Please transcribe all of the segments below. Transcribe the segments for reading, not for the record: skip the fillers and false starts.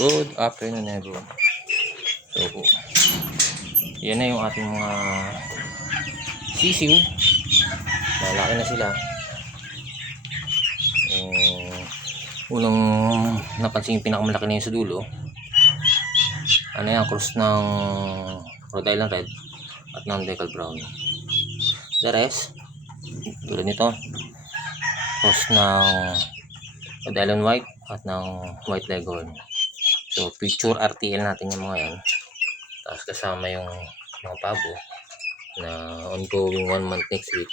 Good afternoon everyone. So, yan na yung ating mga sisiw. Malaki na sila. Unang napansin yung pinakamalaki na yun sa dulo. Ano yan, cross ng Rhode Island Red at ng Decal Brown. The rest, tulad nito, cross ng Rhode Island White at ng White Leghorn. So, picture RTL natin yung mga yan. Tapos kasama yung mga pabo na ongoing 1 month next week.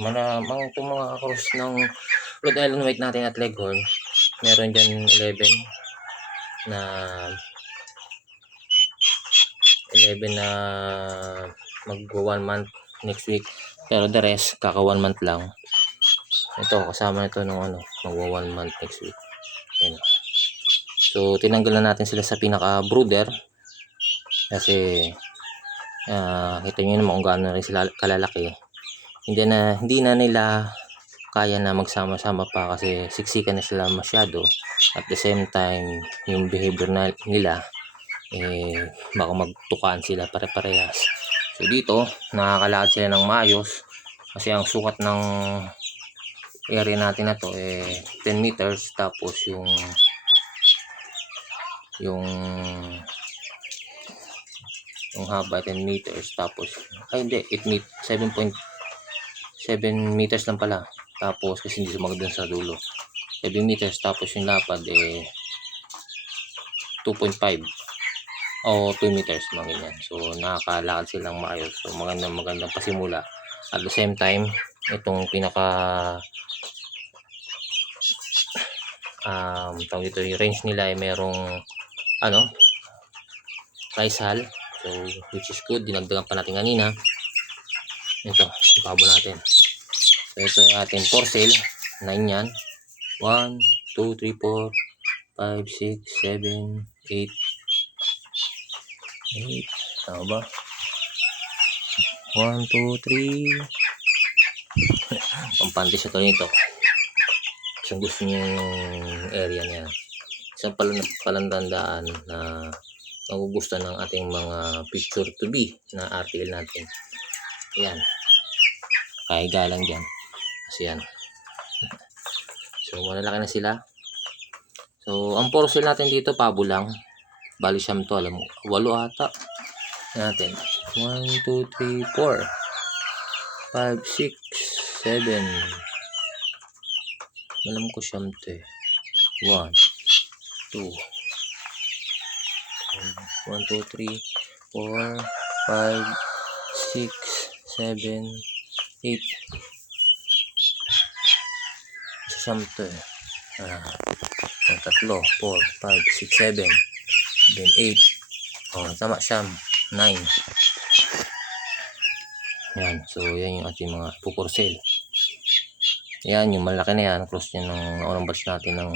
Malamang itong mga cross ng Rhode Island White natin at Leghorn, meron dyan 11 na mag 1 month next week, pero the rest kaka 1 month lang. Ito kasama ito nung mag 1 month next week. Yan. So tinanggal na natin sila sa pinaka brooder kasi kita nyo naman kung gaano rin sila kalalaki. Hindi na nila kaya na magsama-sama pa kasi siksikan na sila masyado. At the same time, yung behavior nila baka magtukaan sila pare-parehas. So dito nakakalakad sila ng maayos kasi ang sukat ng area natin na to 10 meters, tapos yung haba 10 meters, tapos hindi 7.7 meters lang pala, tapos kasi hindi sumagad dun sa dulo 7 meters, tapos yung lapad 2.5 o 2 meters mga ganyan. So nakakalakad silang maayos. So magandang pasimula. At the same time, itong pinaka tawag dito, yung range nila ay merong rice hull. So which is good, dinagdagan pa natin kanina. Ito, ipabo natin. So ito yung ating for sale. 9 yan. 1, 2, 3, 4, 5, 6, 7, 8. Tama ba? 1, 2, 3. Pampante siya to nito. Isang gusto niyo yung area niya. Isang palandandaan na magugustuhan ng ating mga picture to be na RTL natin. Yan. Kaya lang dyan. Kasi yan. So malalaki na sila. So ang for sale natin dito pabo lang. Bali siyam to, alam mo. 8 ata. Natin. 1, 2, 3, 4, 5, 6, 7. Alam ko siyam to 1, 2, 1, 2, 3, 4, 5, 6, 7, 8. Siyam to tatlo, 4, 5, 6, 7, then 8. Tama, siyam, 9. Yan, so yan yung ating mga for sale. Yan, yung malaki na yan, cross nyo ng unang batch natin ng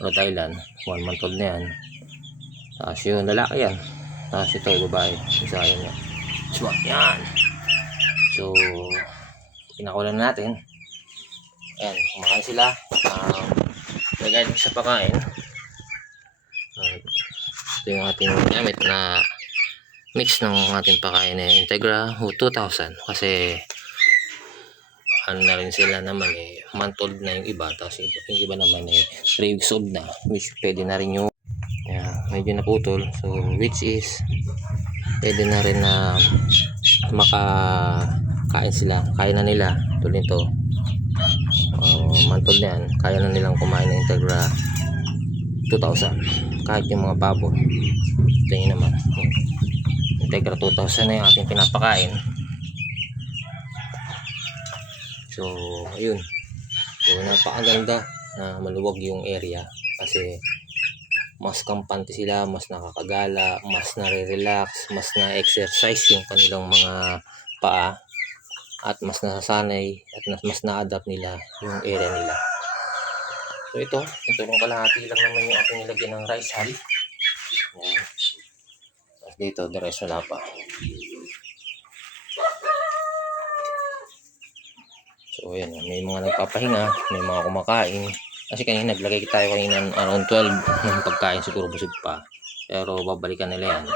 Rhode Island, 1 month old na yan. Tapos yun, lalaki yan. Tapos ito, babae, isa yan yan. So, yan. So, pinakulan natin. Ayan, kumakain sila. Regarding sa pakain, ito yung ating gamit na mix ng ating pakain na Integra 2000. Kasi na rin sila naman month old na yung iba, tapos yung iba naman 3 weeks old na, which pwede na rin yung medyo naputol. So which is pwede na rin na makakain sila, kaya na nila tulad nito. Month old na yan, kaya na nilang kumain ng Integra 2000 kahit yung mga pabo. Ito yun naman, Integra 2000 na yung ating pinapakain. So ayun, so napakaganda na maluwag yung area kasi mas kampante sila, mas nakakagala, mas nare-relax, mas na-exercise yung kanilang mga paa, at mas nasasanay at mas na-adapt nila yung area nila. So ito lang kalahati lang naman yung ating nilagyan ng rice hull. Yan. Tapos dito, the rest wala pa. So yan, may mga nagpapahinga, may mga kumakain. Kasi kanina naglagay tayo kanina around 12 ng pagkain, siguro busog pa. Pero babalikan nila yan.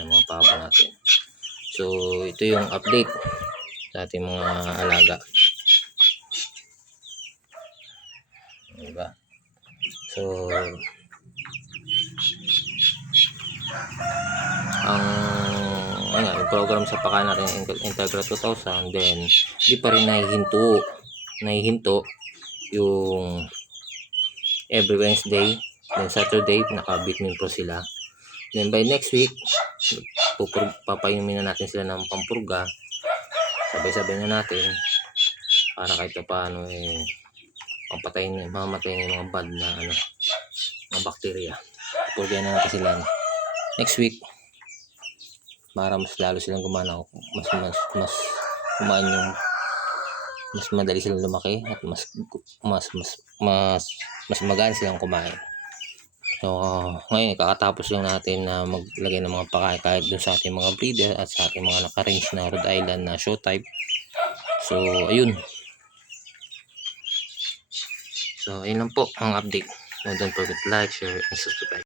Yung mga pabo natin. So ito yung update sa ating mga alaga. Diba? So yung program sa pakain natin Integra 2000, then di pa rin nahihinto yung every Wednesday, then Saturday naka-vitamin pro sila, then by next week papainumin na natin sila ng pampurga, sabay-sabay na natin para kahit paano mamatay na yung mga bad na mga bakterya. Purgayan na natin sila next week para mas lalo silang gumana, mas kumain yung mas madali silang lumaki at mas magaan silang kumain. So ngayon kakatapos lang natin na maglagay ng mga pakain kahit dun sa ating mga breeder at sa ating mga naka-range na Rhode Island na show type. So ayun. So ayun lang po ang update. Don't forget to like, share, and subscribe.